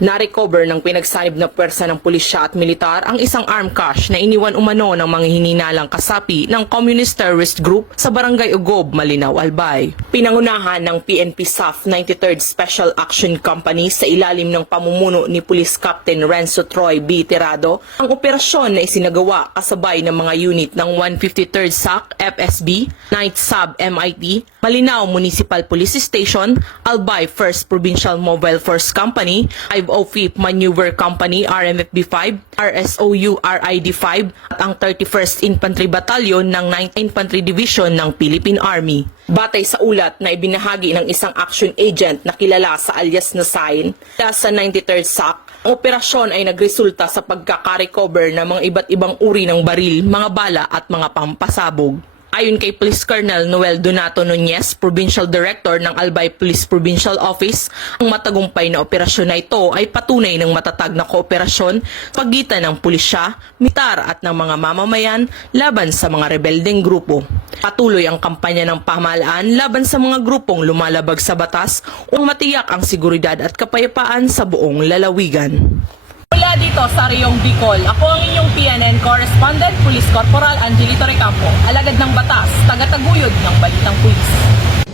Na-recover ng pinagsanib na pwersa ng pulisya at militar ang isang armed cache na iniwan umano ng mga hininalang kasapi ng Communist Terrorist Group sa Barangay Ugob, Malinaw, Albay. Pinangunahan ng PNP SAF 93rd Special Action Company sa ilalim ng pamumuno ni Police Captain Renzo Troy B. Tirado ang operasyon na isinagawa kasabay ng mga unit ng 153rd SAC FSB, 9th Sub MIT, Malinaw Municipal Police Station, Albay 1st Provincial Mobile Force Company, 505th Maneuver Company RMFB-5, RSOU RID-5 at ang 31st Infantry Battalion ng 9th Infantry Division ng Philippine Army. Batay sa ulat na ibinahagi ng isang action agent na kilala sa alias na Sign sa 93rd SAC, ang operasyon ay nagresulta sa pagkakarecover ng mga iba't ibang uri ng baril, mga bala at mga pampasabog. Ayon kay Police Colonel Noel Donato Nunez, Provincial Director ng Albay Police Provincial Office, ang matagumpay na operasyon na ito ay patunay ng matatag na kooperasyon sa pagitan ng pulisya, militar at ng mga mamamayan laban sa mga rebeldeng grupo. Patuloy ang kampanya ng pamahalaan laban sa mga grupong lumalabag sa batas upang matiyak ang seguridad at kapayapaan sa buong lalawigan. Mula dito sa Riyong Bicol, ako ang inyong PNN Correspondent, Police Corporal Angelito Recampo, alagad ng batas, tagataguyod ng Balitang Pulis.